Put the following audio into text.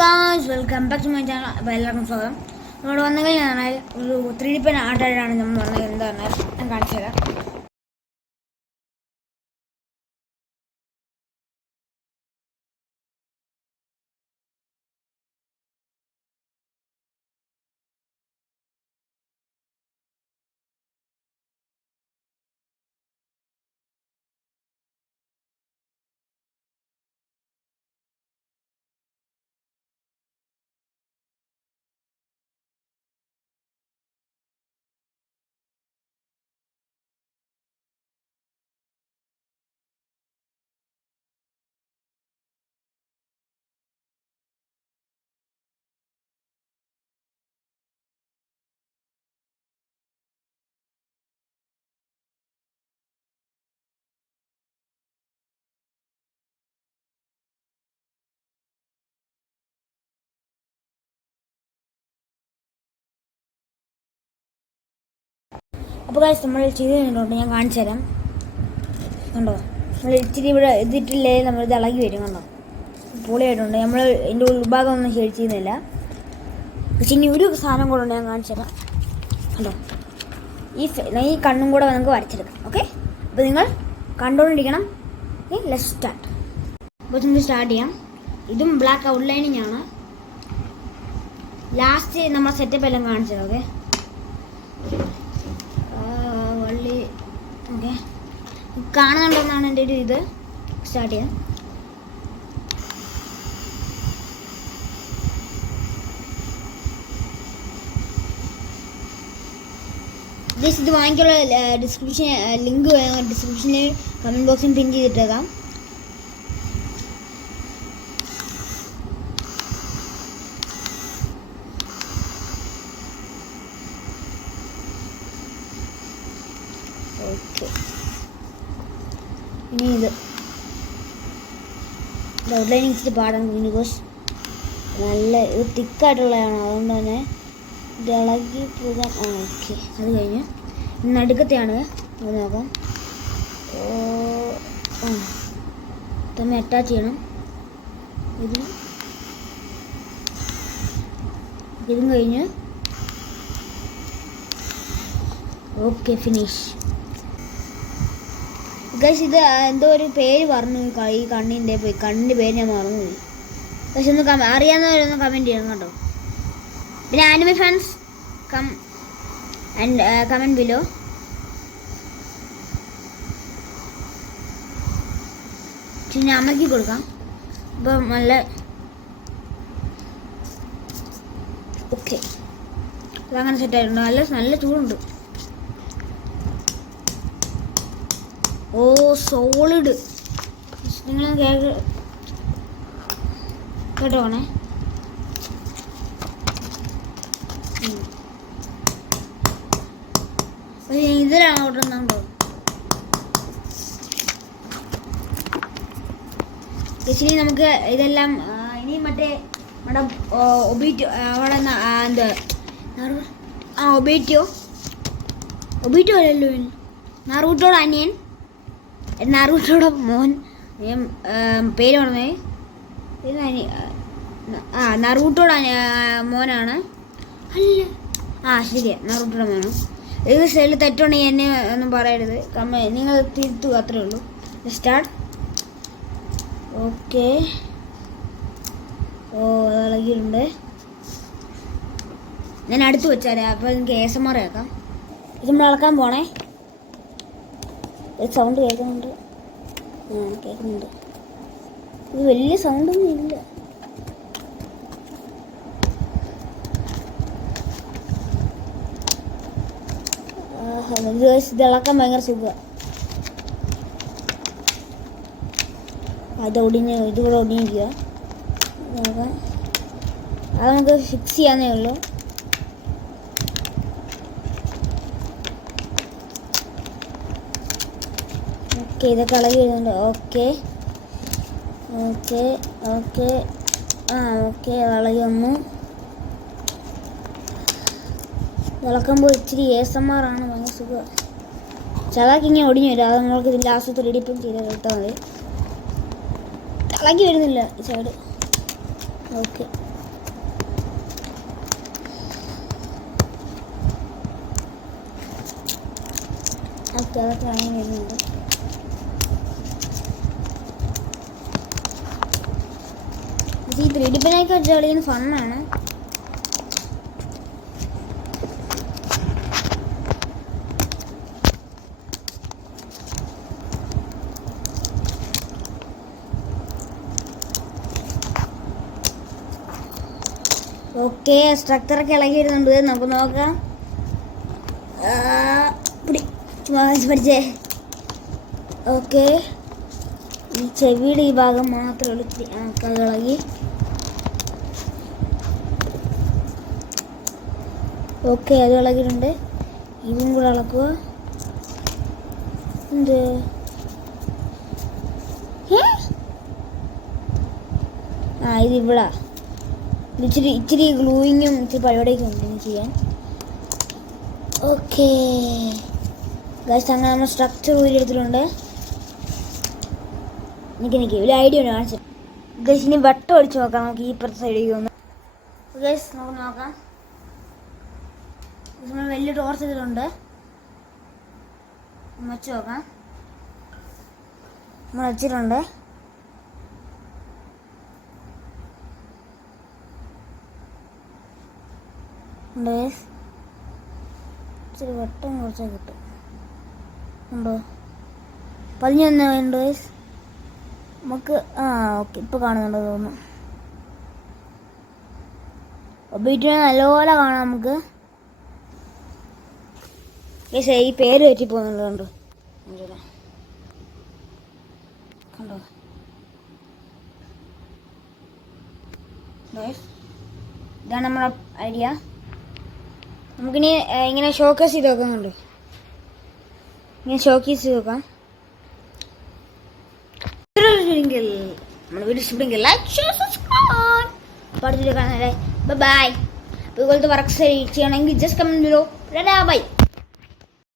Guys, welcome back to my channel. അപ്പോൾ എല്ലാവർക്കും സ്വാഗതം. നമ്മൾ വന്നെങ്കിൽ ഞാൻ ഒരു 3D പെൻ ആർട്ടായിട്ടാണ് നമ്മൾ വന്നത്. എന്താ പറഞ്ഞാൽ ഞാൻ കാണിച്ചു തരാം. അപ്പോൾ ഗൈസ്, നമ്മൾ ചെയ്ത് കഴിഞ്ഞിട്ടുണ്ട്. ഞാൻ കാണിച്ചു തരാം. കണ്ടോ, നമ്മൾ ഇച്ചിരി ഇവിടെ ഇതിട്ടില്ലേ നമ്മളിത് ഇളകി വരും. കണ്ടോ, പൊളിയായിട്ടുണ്ട്. നമ്മൾ ഇതിൻ്റെ ഉൾഭാഗം ഒന്നും ഷെയ്ഡ് ചെയ്യുന്നില്ല. പക്ഷെ ഇനി ഒരു സാധനം കൂടെ ഉണ്ട്, ഞാൻ കാണിച്ചു തരാം. കണ്ടോ, ഈ കണ്ണും കൂടെ നമുക്ക് വരച്ചെടുക്കാം. ഓക്കെ, അപ്പോൾ നിങ്ങൾ കണ്ടുകൊണ്ടിരിക്കണം. Let's start. അപ്പോൾ നമുക്ക് സ്റ്റാർട്ട് ചെയ്യാം. ഇതും ബ്ലാക്ക് ഔട്ട്ലൈനിങ് ആണ്. ലാസ്റ്റ് നമ്മൾ സെറ്റപ്പ് എല്ലാം കാണിച്ചത്. ഓക്കെ, ഓക്കെ, കാണുന്നുണ്ടെന്നാണ് എൻ്റെ ഒരു ഇത്. സ്റ്റാർട്ട് ചെയ്യാം. ഇത് വാങ്ങിക്കുള്ള ഡിസ്ക്രിപ്ഷൻ ലിങ്ക് ഡിസ്ക്രിപ്ഷനിൽ കമൻറ്റ് ബോക്സിൽ പിൻ ചെയ്തിട്ടേക്കാം. ഓക്കെ, ഇനി ഇത് ഔട്ട്ലൈനിങ് ഇച്ചിരി പാടാണ്. ബിക്കോസ് നല്ല ഇത് തിക്കായിട്ടുള്ളതാണ്, അതുകൊണ്ട് തന്നെ ഇത് ഇളകി പോകാൻ. ഓക്കെ, അത് കഴിഞ്ഞ് നടുക്കത്തെയാണ്. അത് നോക്കാം. തമ്മിൽ അറ്റാച്ച് ചെയ്യണം. ഇതും കഴിഞ്ഞ് ഓക്കെ, ഫിനിഷ്. ഗൈസ്, ഇത് എന്തോ ഒരു പേര് പറഞ്ഞു. ഈ കണ്ണിൻ്റെ പേര് ഞാൻ മറന്നുപോയി. പക്ഷെ ഒന്ന് അറിയാവുന്നവരൊന്ന് കമൻറ്റ് ചെയ്യണം കേട്ടോ. പിന്നെ ആനിമി ഫാൻസ് കമൻറ്റ് ബിലോ. പിന്നെ അമ്മയ്ക്ക് കൊടുക്കാം. ഇപ്പം നല്ല ഓക്കെ, അതങ്ങനെ സെറ്റായിട്ടുണ്ട്. നല്ല ചൂടുണ്ട്. ഓ, സോളിഡ്. നിങ്ങൾ കേട്ടോണേ. ഇതിലാണ് ഓടുന്നുണ്ടോ? ഇനി നമുക്ക് ഇതെല്ലാം ഇനി മറ്റേ നമ്മുടെ ഒബീറ്റോ അവിടെ എന്താ ഒബീറ്റോ അല്ലല്ലോ, നറൂട്ടോടെ അനിയൻ, നറൂട്ടോടെ മോൻ. പേര് പറഞ്ഞേ, നറൂട്ടോടെ മോനാണ്. അല്ല, ശരിയാ, നറൂട്ടോടെ മോനാണ്. ഇത് സൈഡിൽ തെറ്റുണ്ടെങ്കിൽ എന്നെ ഒന്നും പറയരുത്. നിങ്ങൾ തിരുത്തുക, അത്രേ ഉള്ളൂ. സ്റ്റാർട്ട്. ഓക്കെ, അത് ഇളകിയിട്ടുണ്ട്. ഞാൻ അടുത്ത് വെച്ചാലേ, അപ്പോൾ എനിക്ക് ASMR കേൾക്കാം. ഇത് നമ്മൾ ഇളക്കാൻ പോണേ. ഒരു സൗണ്ട് കേൾക്കുന്നുണ്ട്. കേൾക്കുന്നുണ്ട്. ഇത് വലിയ സൗണ്ടൊന്നും ഇല്ല. ഇത് ഇളക്കാൻ ഭയങ്കര സുഖമാണ്. ഇതുകൂടെ ഒടിഞ്ഞിരിക്കുക. അത് നമുക്ക് ഫിക്സ് ചെയ്യാന്നേ ഉള്ളൂ. ഓക്കെ, ഇതൊക്കെ ഇളകി വരുന്നുണ്ട്. ഓക്കെ, ഇളകി വന്നു. ഇളക്കുമ്പോൾ ഇച്ചിരി ASMR ആണ്, ഭയങ്കര സുഖം. ചിലക്ക് ഇങ്ങനെ ഒടിഞ്ഞു വരും. അത് നമ്മൾക്ക് ഇതിൻ്റെ ലാസ്റ്റ് 3D പെൻ ചെയ്ത് എടുത്താൽ മതി. ഇളകി വരുന്നില്ല ഈ സൈഡ്. ഓക്കെ. ഓക്കെ, അതൊക്കെ വാങ്ങി വരുന്നുണ്ട്. ഈ 3D പെനൊക്കെ വെച്ച് കളിക്കുന്ന ഫണ്ണാണ്. ഓക്കെ, സ്ട്രക്ചറൊക്കെ ഇളകി വരുന്നുണ്ട്. നമുക്ക് നോക്കാം. പഠിച്ചേ. ഓക്കെ, ഈ ചെവിയുടെ ഈ ഭാഗം മാത്രമേ ഉള്ളൂ അത് ഇളകി. ഓക്കെ, അത് ഇളകിയിട്ടുണ്ട്. ഇതും കൂടെ ഇളക്കുക. എന്ത് ഇത് ഇവിടെ ഇച്ചിരി ഗ്ലൂയിങ്ങും ഇച്ചിരി പരിപാടിയൊക്കെ ഉണ്ട് ഇനി ചെയ്യാൻ. ഓക്കെ ഗൈസ്, അങ്ങനെ നമ്മൾ സ്ട്രക്ചർ ഊരിയെടുത്തിട്ടുണ്ട്. നിൽക്കി ഒരു ഐഡിയ ഉണ്ട് കാണിച്ചു ഗൈസ്. ഇനി വട്ടം അടിച്ച് നോക്കാം നമുക്ക് ഈ ഇപ്പുറത്തെ സൈഡിലേക്ക് വന്ന്. ഗൈസ് നമുക്ക് നോക്കാം. നമ്മൾ വലിയ ടോർച്ച് ഇതിലുണ്ട്, വെച്ച് നോക്കാം. നമ്മൾ വെച്ചിട്ടുണ്ട്. ഇച്ചിരി വട്ടം കുറച്ചാൽ കിട്ടും. ഉണ്ടോ? 11 ഉണ്ട് നമുക്ക്. ഓക്കെ, ഇപ്പോൾ കാണുന്നുണ്ടോ തോന്നുന്നു. ഒബിറ്റിനെ നല്ലപോലെ കാണാം നമുക്ക്. പക്ഷേ ഈ പേര് പറ്റി പോകുന്നുണ്ട്. കണ്ടോ? ഇതാണ് നമ്മുടെ ഐഡിയ. നമുക്കിനി ഇങ്ങനെ ഷോക്കേസ് ചെയ്ത് നോക്കുന്നുണ്ട്. ഇങ്ങനെ ഷോക്കേസ് ചെയ്ത് നോക്കാം. നമ്മുടെ വീഡിയോ ഇഷ്ടപ്പെടുമെങ്കിൽ ലൈക്ക്, ഷെയർ, സബ്സ്ക്രൈബ്. അടുത്ത വീഡിയോ കാണാം. ബൈ. അപ്പോൾ ഇതുപോലത്തെ വർക്ക് ചെയ്യണമെങ്കിൽ ജസ്റ്റ് കമന്റ് ബിലോ. ബൈ.